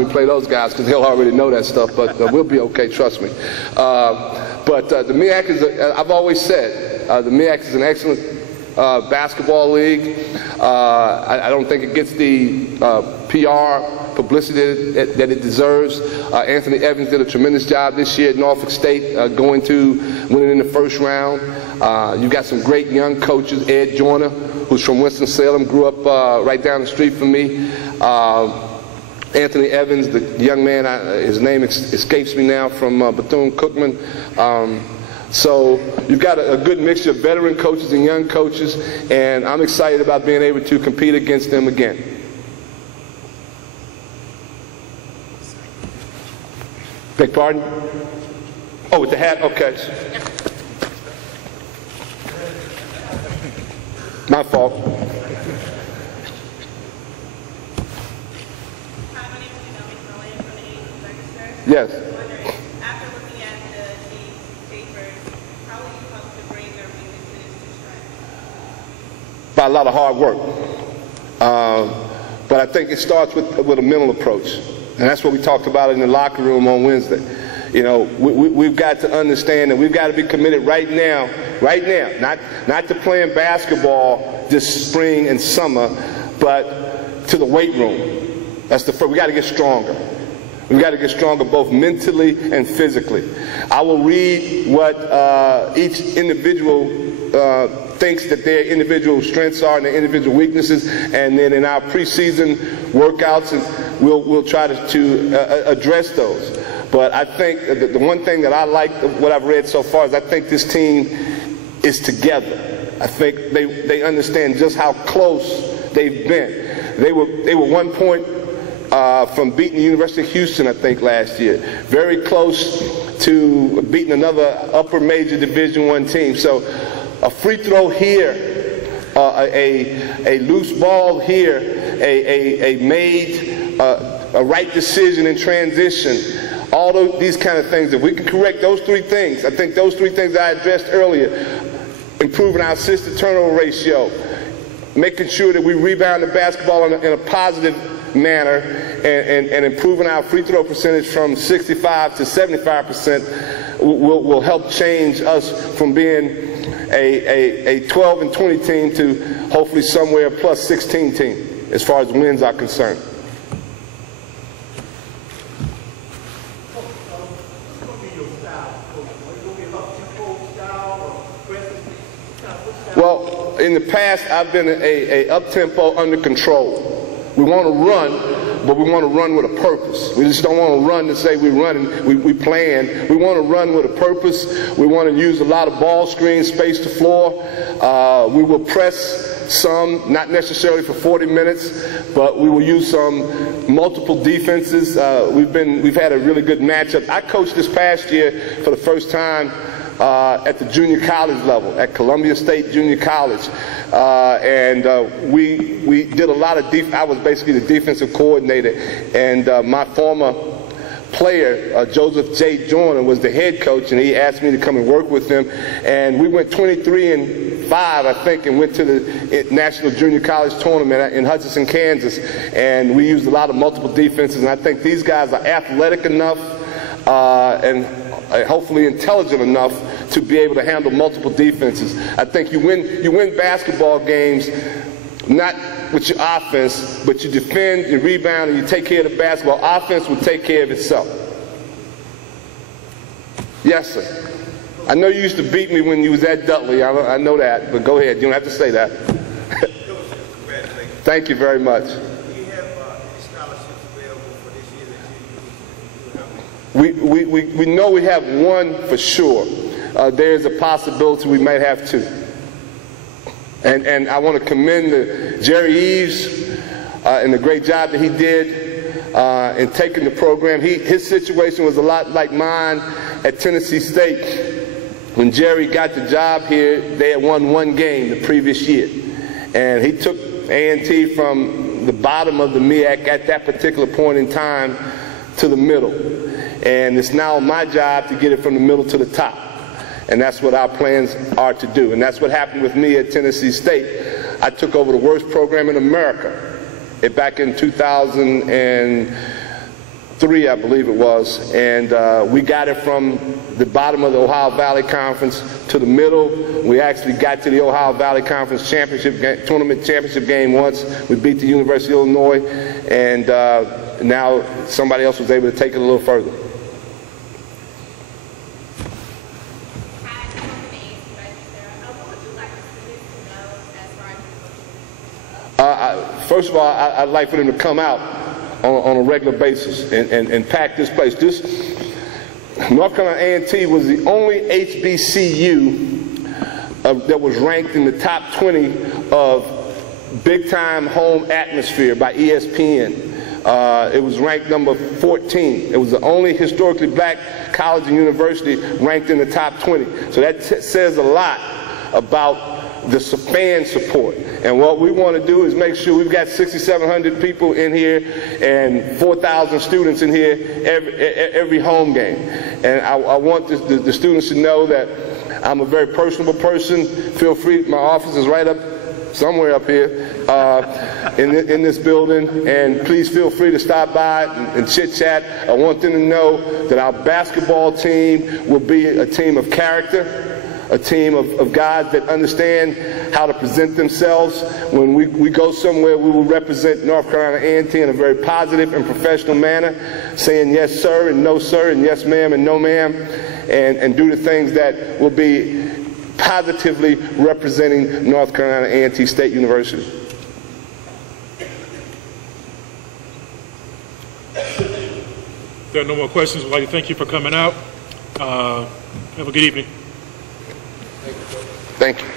we play those guys because they'll already know that stuff, but we'll be okay, trust me. But the MEAC is, I've always said, the MEAC is an excellent basketball league. I don't think it gets the PR publicity that it deserves. Anthony Evans did a tremendous job this year at Norfolk State, going to winning in the first round. You've got some great young coaches. Ed Joyner, who's from Winston-Salem, grew up right down the street from me. Anthony Evans, the young man, his name escapes me now, from Bethune-Cookman. So you've got a good mixture of veteran coaches and young coaches, and I'm excited about being able to compete against them again. Beg pardon? Oh, with the hat? Okay. My fault. Yes. After looking at the team's papers, how will you help to bring their weaknesses to strength? By a lot of hard work. But I think it starts with a mental approach. And that's what we talked about in the locker room on Wednesday. You know, we've got to understand that we've got to be committed right now, not to playing basketball this spring and summer, but to the weight room. That's the first. We got to get stronger. We've got to get stronger both mentally and physically. I will read what each individual thinks that their individual strengths are and their individual weaknesses, and then in our preseason workouts, we'll try to address those. But I think the one thing that I like, what I've read so far, is I think this team is together. I think they understand just how close they've been. They were 1 point from beating the University of Houston, I think, last year. Very close to beating another upper major Division I team. So a free throw here, a loose ball here, a right decision in transition, all these kind of things. If we can correct those three things, I think those three things I addressed earlier, improving our assist to turnover ratio, making sure that we rebound the basketball in a positive manner, and improving our free throw percentage from 65 to 75% will help change us from being a 12 and 20 team to hopefully somewhere plus 16 team as far as wins are concerned. Well, in the past, I've been a up-tempo, under control. We want to run, but we want to run with a purpose. We just don't want to run to say we're running, we plan. We want to run with a purpose. We want to use a lot of ball screens, space to floor. We will press some, not necessarily for 40 minutes, but we will use some multiple defenses. We've had a really good matchup. I coached this past year for the first time at the junior college level, at Columbia State Junior College. And we did a lot of I was basically the defensive coordinator, and my former player, Joseph J. Joyner, was the head coach, and he asked me to come and work with him. And we went 23-5, I think, and went to the National Junior College Tournament in Hutchinson, Kansas. And we used a lot of multiple defenses, and I think these guys are athletic enough and hopefully intelligent enough to be able to handle multiple defenses. I think you win basketball games not with your offense, but you defend, you rebound, and you take care of the basketball. Offense will take care of itself. Yes, sir. I know you used to beat me when you was at Dudley. I know that, but go ahead. You don't have to say that. Thank you very much. Do you have any scholarships available for this year that We know we have one for sure. There's a possibility we might have two. And I want to commend Jerry Eves and the great job that he did in taking the program. His situation was a lot like mine at Tennessee State. When Jerry got the job here, they had won one game the previous year. And he took A&T from the bottom of the MEAC at that particular point in time to the middle. And it's now my job to get it from the middle to the top. And that's what our plans are to do. And that's what happened with me at Tennessee State. I took over the worst program in America back in 2000 and 3, I believe it was, and we got it from the bottom of the Ohio Valley Conference to the middle. We actually got to the Ohio Valley Conference tournament championship game once. We beat the University of Illinois, and now somebody else was able to take it a little further. First of all, I'd like for them to come out on a regular basis and pack this place. North Carolina A&T was the only HBCU that was ranked in the top 20 of big-time home atmosphere by ESPN. It was ranked number 14. It was the only historically black college and university ranked in the top 20. So that says a lot about the fan support. And what we want to do is make sure we've got 6,700 people in here and 4,000 students in here every home game. And I want the students to know that I'm a very personable person. Feel free, my office is right up somewhere up here in this building, and please feel free to stop by and chit-chat. I want them to know that our basketball team will be a team of character, a team of guys that understand how to present themselves. When we go somewhere, we will represent North Carolina A&T in a very positive and professional manner, saying yes sir and no sir and yes ma'am and no ma'am, and do the things that will be positively representing North Carolina A&T State University. If there are no more questions, I'd like to thank you for coming out. Have a good evening. Thank you.